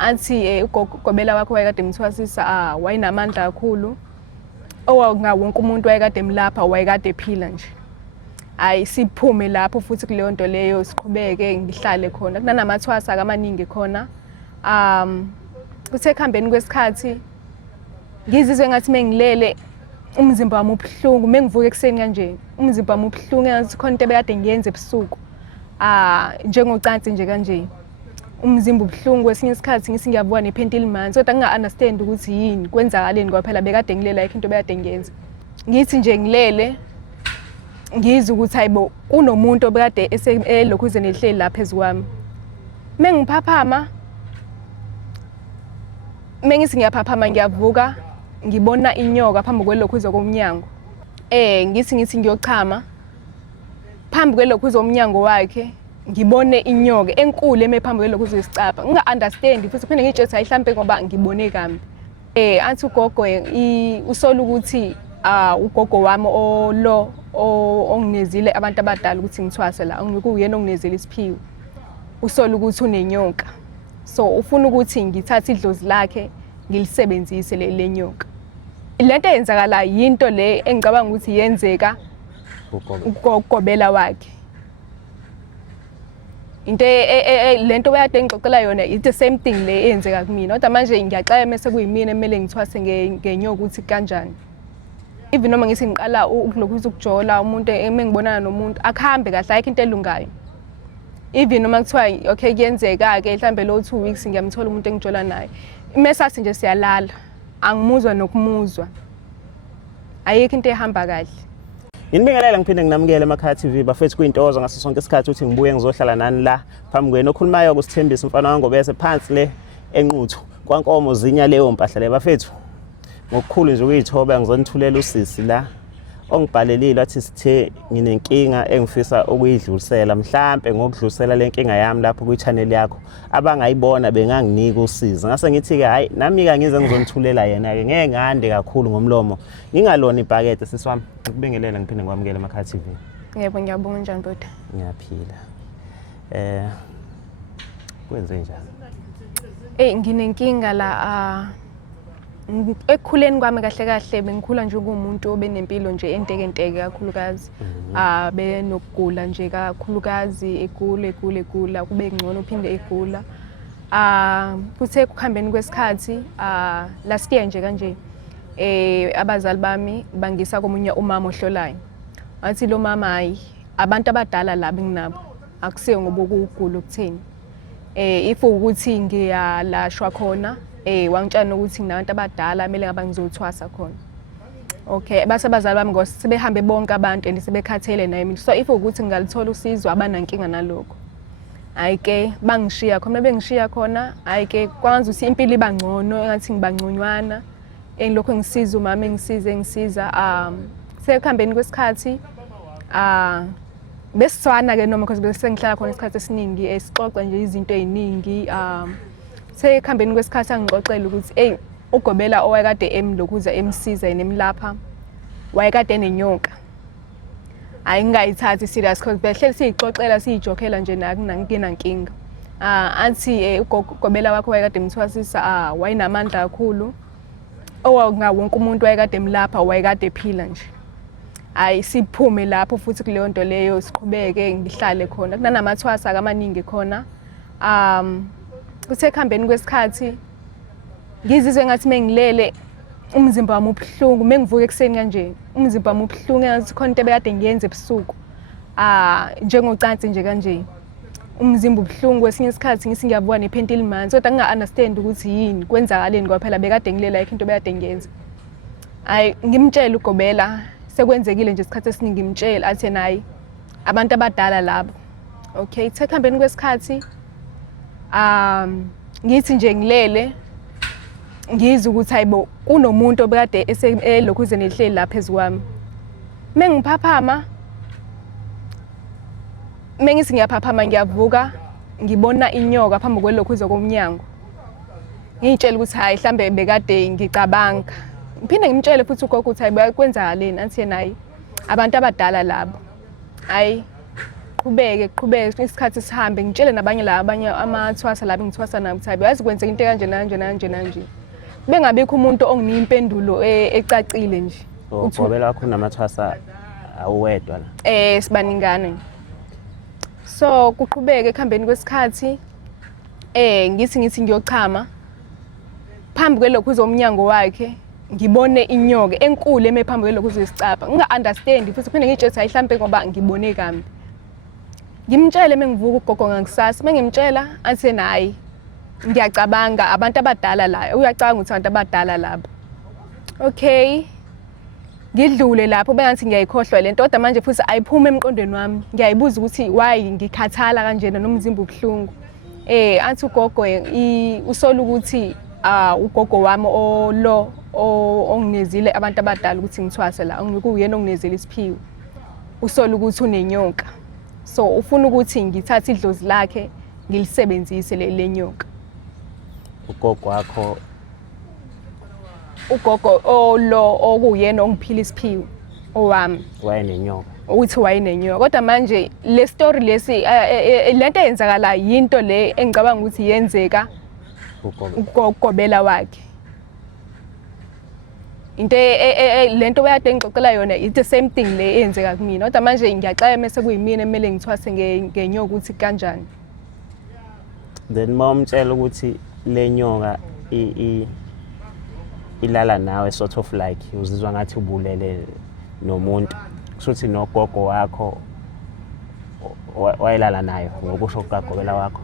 Athi ugobela wakho wayekade emthwasisa wayinamandla kakhulu. Owakunga wonke umuntu wayekade emlapha wayekade ephila nje. Hayi siphume lapho futhi kuleyo nto leyo siqhubeke ngihlale khona. Kunanamathwasa amaningi khona. Kusekhambeni kwesikhathi ngizizwe ngathi mengilele umzimba wami ubuhlungu mengivuka ekseni kanje. Umzimba wami ubuhlungu ngathi khona into ebekade ngiyenze ebusuku. Njengocansi nje kanje. Umzimba ubuhlungu kwesinye isikhathi ngisingiyavuka nephenti limanzi kodwa nginga-understand ukuthi yini kwenzakaleni ngoba phela bekade ngilele ayikho into bekade ngiyenza. Ngithi nje ngilele ngizwe ukuthi hayibo kunomuntu obekade elokhuzeni ehleli lapha phezukwami. Mengiphaphama mengithi ngiyaphaphama ngiyavuka ngibona inyoka phambi kwelokhuzo komnyango. Ngithi ngiyochama phambi kwelokhuzo omnyango wakhe. Ngibone inyoka enkulu emephambi kwelokhuzo isicapha. Nginga-understand futhi kuphinde ngitshela mhlambe ngoba ngibone kambi. Athi ugogo usola ukuthi ugogo wami onginezile abantu abadala ukuthi ngithwase la uyena onginezile isiphiwo. Usola ukuthi unenyoka. So ufuna ukuthi ngithathe idlozi lakhe ngilisebenzise le nyoka. Lento eyenzakala yinto le engicabanga ukuthi yenzeka ugobela wakhe. Into lento bayade ngixoxela yona it's the same thing le eyenzeka kumina kodwa manje ngiyaxaya mase kuyimina emele ngithwase ngenyoka ukuthi kanjani. Even noma ngithi ngiqala ukulokhuza ukujola umuntu emengibonana nomuntu akuhambe kahle ayikho into elungayo. Even noma kuthiwa okay kuyenzeka ke mhlambe lo 2 weeks ngiyamthola umuntu engijola naye. Mesathi nje siyalala angimuzwa nokumuzwa. Ayikho into ehamba kahle. Nginibingelela ngiphinde nginamukele eMakhaya TV bafethu kuyintozo ngaso sonke isikhathi ukuthi ngibuye ngizohlala nani la phambi kwenu okhulumayo kusithembisa umfana wangobese phansi le enquthu kwankomo zinya leyo mpahla le bafethu ngokukhulu nje ukuyithoba ngizonithulela usisi la ongibhalelile wathi sithe nginenkinga engifisa ukuyidlulisela mhlambe ngokudlulisela lenkinga yami lapho kwi-channel yakho abangayibona benganginika usizo ngase ngithi ke hayi nami ke ngize ngizonithulela yena ke ngeke ngande kakhulu ngomlomo ngingalona ibhakede sisiwami ngikubingelela ngiphinde ngikwamukele eMakhaya TV. Yebo ngiyabonga njani bhuti? Ngiyaphila. Kwenze njani? Nginenkinga la ekukhuleni kwami kahle kahle bengikhula nje kumuntu obenempilo nje enteke kakhulukazi. Benokugula nje kakhulukazi egula kube ngcono uphinde egula. Kuthe kuhambeni kwesikhathi last year nje kanje abazali bami bangisa komunye umama ohlolayo. Wathi lo mama hayi abantu abadala la benginabo akusiyo ngoba ukugula okuthini. If ukuthi ngiyalashwa khona wangitshela ukuthi nginabantu abadala kumele ngaba ngizothwasa khona. Okay base abazali bami ngosibehambe bonke abantu sebekhathele naye mina. So if ukuthi ngalithola usizo abanankinga nalokho. Hayi ke bangishiya khona bengishiya khona hayi ke kwanza ukuthi impilo iba ngcono engathi ngibangconywana engilokho ngisiza umama ngisiza sekuhambeni kwesikhathi besizwana ke noma because bese ngihlala khona isikhathi esiningi esixoxa nje izinto eziningi sekuhambeni kwesikhathi angixoxela ukuthi ugobela owayekade emlokhuza emsiza nemlapha wayekade enenyoka. Hayi ngingayithathi serious because behleli siyixoxela siyijokela nje nakunankinga. Athi ugobela wakho wayekade emthwasisa wayinamandla kakhulu. Owakunga wonke umuntu wayekade emlapha wayekade ephila nje. Hayi siphume lapho futhi kuleyo nto leyo siqhubeke ngihlale khona. Kunanamathwasa amaningi khona. Kusekhambeni kwesikhathi ngizizwe ngathi mengilele umzimba wami ubuhlungu mengivuka ekseni kanje. Umzimba wami ubuhlungu ngathi khona into ebekade ngiyenze ebusuku. Njengocansi nje kanje. Umzimba ubuhlungu kwesinye isikhathi ngisingiyavuka nephenti limanzi kodwa nginga-understand ukuthi yini kwenzakaleni ngoba phela bekade ngilele ayikho into bekade ngiyenza. Hayi ngimtshela ugobela sekwenzekile nje isikhathi esiningi ngimtshela athi nayi abantu abadala labo. Okay sekuhambeni kwesikhathi ngithi nje ngilele ngizwe ukuthi hayibo kunomuntu obekade elokhuzeni ehleli lapha phezukwami. Mengiphaphama mengithi ngiyaphaphama ngiyavuka ngibona inyoka phambi kwelokhuzo komnyango. Ngitshela ukuthi hayi mhlambe bekade ngicabanga. Ngiphinde ngimtshele futhi ugogo ukuthi hayi kwenzakaleni athi nayi abantu abadala labo. Hayi Kuqhubeke isikhathi sihambe ngitshele nabanye amathwasa la bengithwasa nabo ukuthi yazi kwenzeka into kanje. Bengabikho umuntu onginika impendulo ecacile nje. Ugobela wakho namathwasa awedwa la. Sibaningana. So kuqhubeke ekuhambeni kwesikhathi ngithi ngiyochama. Phambi kwelokhu uzomnyango wakhe ngibone inyoka enkulu phambi kwelokhu uzesicapha. Nginga-understand futhi phinde ngitshela hayi mhlambe ngoba ngibone kambi. Ngimtshele mengivuka ugogo ngakusasa, mengimtshela athi nayi ngiyacabanga abantu abadala la, uyacabanga ukuthi abantu abadala labo. Okay. Ngidlule lapho bengathi ngiyayikhohlwa lento kodwa manje futhi ayiphuma emqondweni wami. Ngiyayibuza ukuthi why ngikhathala kanjena nomzimba ubuhlungu. Athi ugogo usola ukuthi ugogo wami onginezile abantu abadala ukuthi ngithwase la, uyena onginezile isiphiwo. Usola ukuthi unenyoka. So ufuna ukuthi ngithathe idlozi lakhe ngilisebenzise lenyoka. Ugogo wakho okuyena ongiphila isiphiwo owami wayenenyoka. Uthi wayenenyoka kodwa manje le story lesi lento eyenzakala yinto le engicabanga ukuthi yenzeka ugobela wakhe. Into lento bayade ngixoxela yona it's the same thing le eyenzeka kumina kodwa manje ngiyaxaya mase kuyimina emele ngithwase ngenyoka ukuthi kanjani. Then mawumtshela ukuthi le nyoka ilala nawe sort of like uzizwa ngathi ubulele nomuntu kusuthi nogogo wakho wayelala nayo ngokusho kugobela wakho.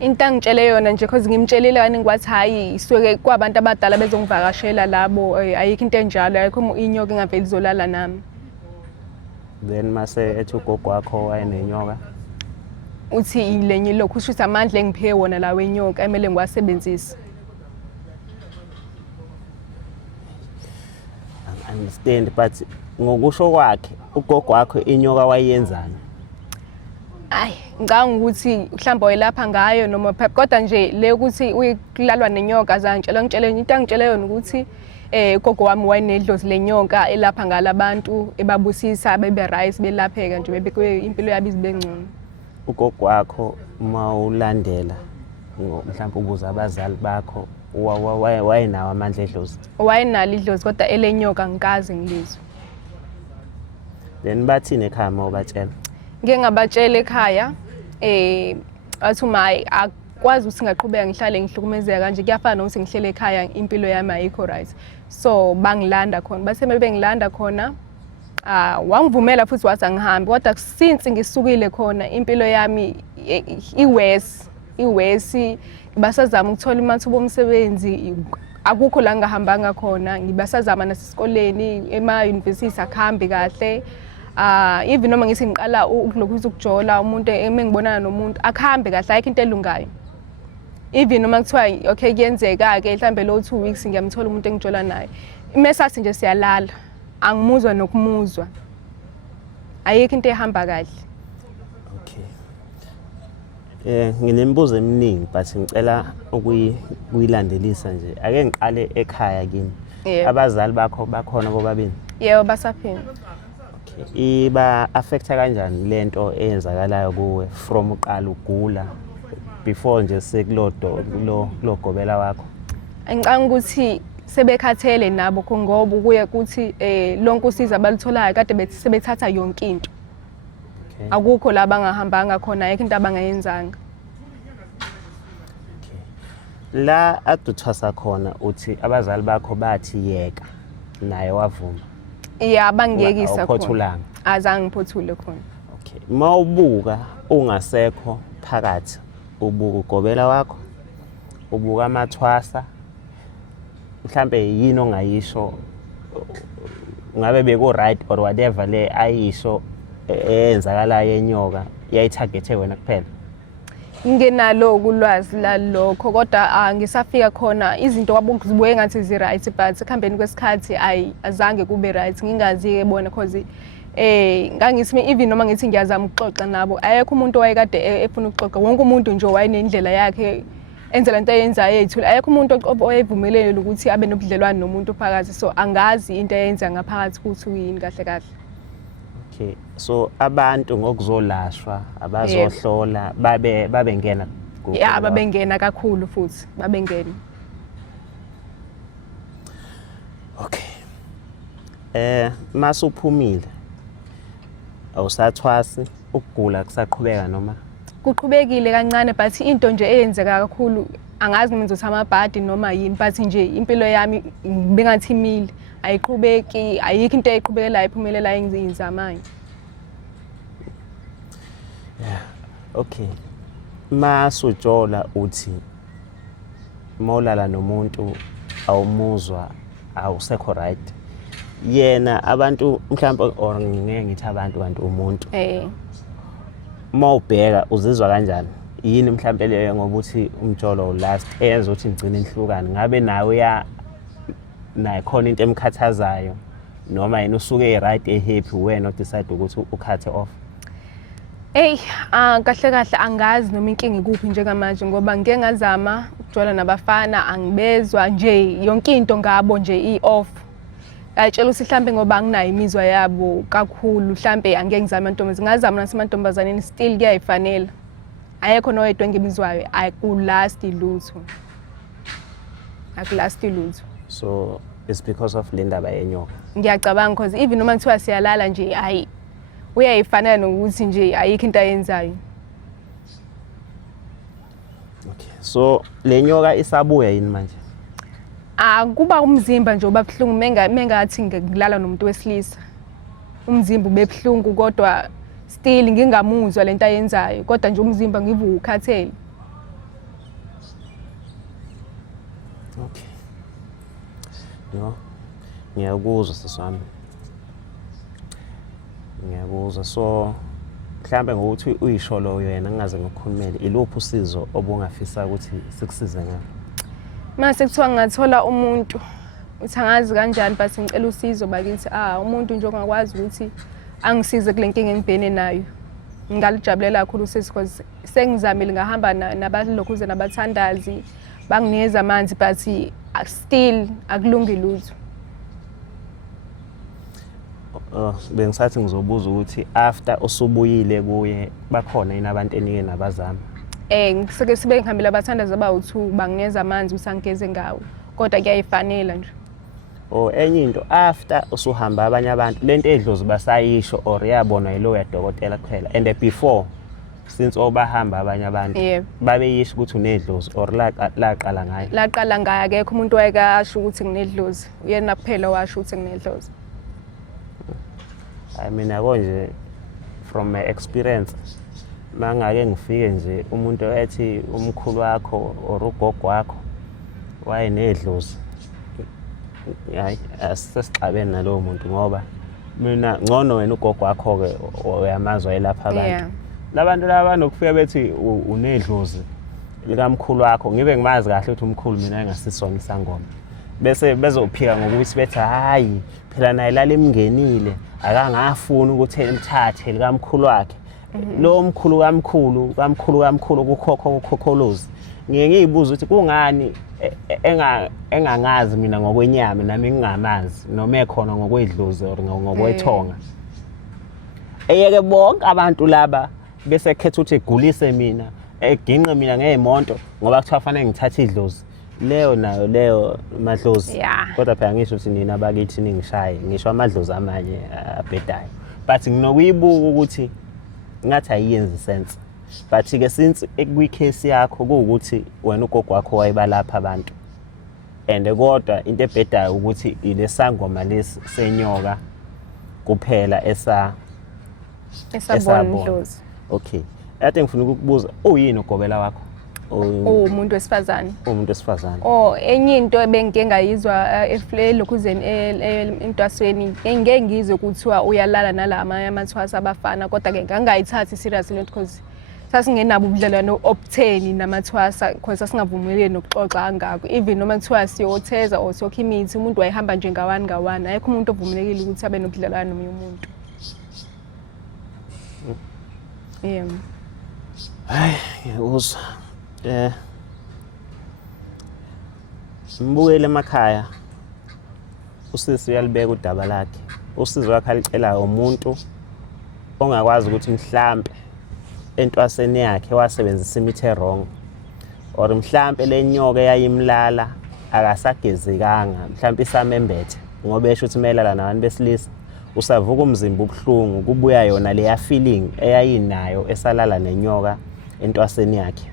Into angitshele yona nje because ngimtshelile kani ngwathi hayi isuke kwabantu abadala bezongivakashela labo ayikho into enjalo ayikho inyoka engaveli izolala nami. Then mase ethi ugogo wakho wayenenyoka uthi ilenye lokhu usho ukuthi amandla engiphe wona la wenyoka emele ngiwasebenzise. Understand but ngokusho kwakhe ugogo wakho inyoka wayenzana. Ngicanga ukuthi mhlawumbe wayelapha ngayo noma kodwa nje le ukuthi ukulalwa nenyoka ngitshele into angitshele yona ukuthi ugogo wami wayenedlozi lenyoka elapha ngalabantu ebabusisa bebe right belapheka nje bebe impilo yabo izibengcono. Ugogo wakho mawulandela mhlawumbe ubuza abazali bakho wayenawo amandla edlozi. Wayenalo idlozi kodwa elenyoka ngikaze ngilizwe. Then bathini ekhaya mawubatshela? Ngeke ngabatshela ekhaya athi mayi akwazi ukuthi ngaqhubeka ngihlale ngihlukumezeka kanje kuyafana nokuthi ngihlele ekhaya impilo yami ayikho right. So bangilanda khona bathe bengilanda khona wangivumela futhi wathi angihambi kodwa since ngisukile khona impilo yami iwesi ngibasazama ukuthola amathuba omsebenzi akukho la ngahambanga khona ngibasazama nasesikoleni ema-university akuhambi kahle. Even noma ngithi ngiqala ukulokhu ukujola umuntu emengibonana nomuntu akuhambe kahle ayikho into elungayo. Even noma kuthiwa okay kuyenzeka ke mhlambe lo 2 weeks ngiyamthola umuntu engijola naye imesathi nje siyalala angimuzwa nokumuzwa ayikho into ehamba kahle. Okay. Nginemibuzo eminingi but ngicela ukuyilandelisa nje. Ake ngiqale ekhaya kini. Abazali bakho bakhona bobabili? Yebo basaphila. Iba affecta kanjani lento eyenzakalayo kuwe from uqala ugula before nje sekulodo logobela wakho? Ngicanga ukuthi sebekhathele nabo ngoba kuye kuthi lonke usizo abalitholayo kade bethi sebethatha yonke into. Akukho la bangahambanga khona ayikho into abangayenzanga. La aduthwasa khona uthi abazali bakho bathi yeka naye wavuma. Bangiyekisa khona. Azange ngiphothule khona. Okay. Mawubuka ungasekho phakathi ubuka ugobela wakho ubuka amathwasa mhlambe yini ongayisho ngabe beko right or whatever le ayisho eyenzakalayo enyoka yayitargethe wena kuphela? Nginalo ulwazi lalokho kodwa ngisafika khona izinto wabuzibuye ngathi zi-right but ekuhambeni kwesikhathi azange kube right ngingazi-ke bona cause ngangithi even noma ngithi ngiyazama ukuxoxa nabo ayekho umuntu owayekade efuna ukuxoxa wonke umuntu nje wayenendlela yakhe enza lento ayenzayo yethu ayekho umuntu oyevumelele ukuthi abe nobudlelwano nomuntu phakathi so angazi into eyenza ngaphakathi kuthi uyini kahle kahle. Okay. So abantu ngokuzolashwa abazohlola babengena ya babengena kakhulu futhi babengena. Okay. Masuphumile awusathwasi ukugula kusaqhubeka noma Kuqhubekile kancane but into nje eyenzeka kakhulu angazi noma ngizothi amabhadi noma yini but nje impilo yami bengathi imile ayiqhubeki ayikho into eyiqhubekelayo iphumelela engizamayo. Yeah. Okay. Masujola uthi molala nomuntu awumuzwa awusekho right. Yena abantu mhlawumbe or ngeke ngithi abantu kanti umuntu. Mawubheka uzizwa kanjani? Yini mhlawumbe leyo ngoba uthi umjolo last eyenza ukuthi ngigcine ihlukane ngabe nawe naye khona into emkhathazayo noma yena usuke right happy wena decide ukuthi ukhathe off? Kahle angazi noma inkinga ikuphi njengamanje ngoba ngeke ngazama ukujola nabafana angibezwa nje yonke into ngabo nje i-off. Ayitshela ukuthi mhlambe ngoba anginayo imizwa yabo kakhulu mhlambe angeke ngizame amantombazane ngazama nasemantombazaneni still kuyayifanela. Ayekho noyedwa engimizwayo akulasti lutho. Akulasti lutho. So it's because of le ndaba yenyoka. Ngiyacabanga because even noma kuthiwa siyalala nje hayi uyayifanela nokuthi nje ayikho into ayenzayo. Okay. So le nyoka isabuya yini manje? Kuba umzimba nje obabhlungu mengathi ngilala nomuntu wesilisa. Umzimba ubebhlungu kodwa still ngingamuzwa lento ayenzayo kodwa nje umzimba ngivuka ukhathele. Okay. No. Ngiyakuzwa siswami. Ngiyakuzwa so mhlambe ngokuthi uyisho loyo yena ngingaze ngokukhulumela iluphi usizo obungafisa ukuthi sikusize ngalo? Mase kuthiwa ngathola umuntu uthi angazi kanjani but ngicela usizo bakithi umuntu nje ongakwazi ukuthi angisize kule nkinga engibhekene nayo. Ngalijabulela kakhulu usizo because sengizamile ngahamba nabalokhuze nabathandazi banginikeza amanzi but still akulungi lutho. Bengisathi ngizobuza ukuthi after usubuyile kuye bakhona yini abantu enike nabazama? Ngiseke sibe ngihambile abathandazi abawu2 banginikeza amanzi usangigeze ngawo kodwa kuyayifanela nje. Enye into after usuhamba abanye abantu lento edlozi basayisho or yabona yilo yadokotela kuphela and before since obahamba abanye abantu babeyisho ukuthi unedlozi or laqala ngayo? Laqala ngayo akekho umuntu wayekasho ukuthi nginedlozi uyena kuphela washo ukuthi nginedlozi. I mean akonje from my experience mangake ngifike nje umuntu ethi umkhulu wakho or ugogo wakho wayenedlozi hayi asisixabene nalowo muntu ngoba mina ngcono wena ugogo wakho ke uyamazwa elapha abantu. Labantu laba nokufika bethi unedlozi likamkhulu wakho ngibe ngimazi kahle ukuthi umkhulu mina engasisona isangoma bese bezophika ngokuthi bethi hayi phela naye lala emngenile akangafuni ukuthi emthathe likamkhulu wakhe. Lo mkhulu kamkhulu kukhokholozi ngeke ngiyibuza ukuthi kungani engangazi mina ngokwenyama nami ngingamazi noma ekhona ngokwedlozi or ngokwethonga. Eyeke bonke abantu laba bese khetha ukuthi egulise mina eginqe mina ngezimonto ngoba kuthiwa fanele ngithathe idlozi leyo nayo leyo madlozi kodwa phela ngisho ukuthi nina bakithi ningishaye ngisho amadlozi amanye abhedayo but nginokuyibuka ukuthi ngathi ayiyenzi sense but ke since ekuyicase yakho kuukuthi wena ugogo wakho wayebalapha abantu and kodwa into ebhedayo ukuthi ilesangoma lesi senyoka kuphela esabondlozi. Okay, ade ngifuna ukukubuza uyini ugobela wakho? Umuntu wesifazane. Umuntu wesifazane. Enye into ebengike ngayizwa elokhuzeni entwasweni ngeke ngizwe kuthiwa uyalala nalama amathwasa abafana kodwa ke ngangayithathi seriously because sasingenabo ubudlelwano obutheni namathwasa because sasingavumeleki nokuxoxa kangako even noma kuthiwa siyotheza or siyokha imithi umuntu wayehamba nje ngawani ayikho umuntu ovumelekile ukuthi abe nobudlelwano nomunye umuntu. Hayi ngiyakuzwa. Mbukele emakhaya usisi uyalibeka udaba lakhe usizo wakhe alicelayo umuntu ongakwazi ukuthi mhlambe entwaseni yakhe wasebenzisa imithi wrong or mhlambe lenyoka eyayimlala akasagezekanga mhlambe isamembethe ngoba esho ukuthi mayelala nabantu besilisa usavuka umzimba ubhlungu kubuya yona leya feeling eyayinayo esalala nenyoka entwaseni yakhe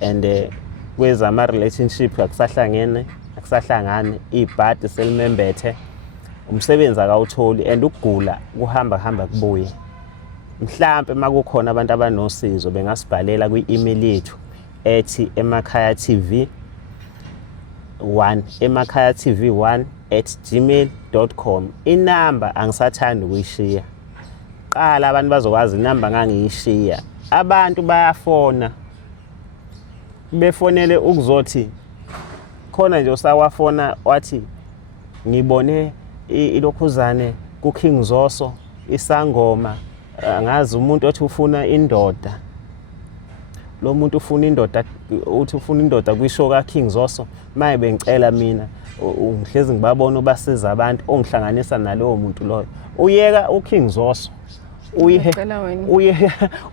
and kwezama relationship akusahlangane ibhadi selimembethe umsebenzi akawutholi and ukugula kuhamba kubuye mhlambe makukhona abantu abanosizo bengasibhalela kwi-email yethu ethi emakhayatv1@gmail.com. inamba angisathandi ukuyishiya qala abantu bazokwazi inamba ngangiyishiya abantu bayafona befonele ukuzothi khona nje usawafona wathi ngibone ilokhuzane kuKing Zoso isangoma ngazi umuntu othi ufuna indoda lo muntu ufuna indoda uthi ufuna indoda kwishow kaKing Zoso maye bengicela mina ngihlezi ngibabona ubasiza abantu ongihlanganisa nalowo muntu loyo uyeka uKing Zoso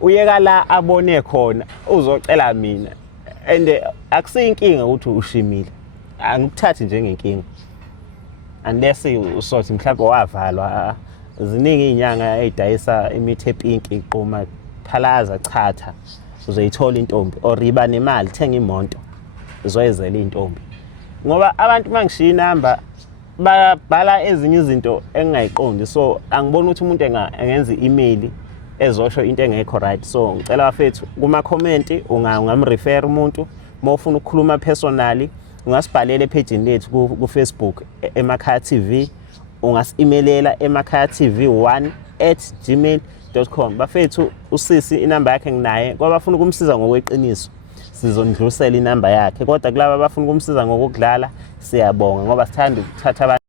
uyeka la abone khona uzocela mina and akusiyinkinga ukuthi ushimile angikuthathi njengenkinga unless usothi mhlawumbe wavalwa ziningi izinyanga ezidayisa imithi epinki iqhuma phalaza chatha uzoyithola intombi or iba nemali thenga imoto uzoyezela intombi ngoba abantu mangishiya inamba babhala ezinye izinto engingayiqondi so angibona ukuthi umuntu engenza i-email ezosho into engekho right so ngicela bafethu kuma comment ungamrefer umuntu mawufuna ukukhuluma personally ungasibhalela epage lethu ku Facebook Emakhaya TV ungasi-emailela emakhayatv1@gmail.com. bafethu usisi inamba yakhe nginaye ngoba bafuna ukumsiza ngokweqiniso sizondlulisela inamba yakhe kodwa kulabo abafuna ukumsiza ngokudlala siyabonga ngoba sithanda ukuthatha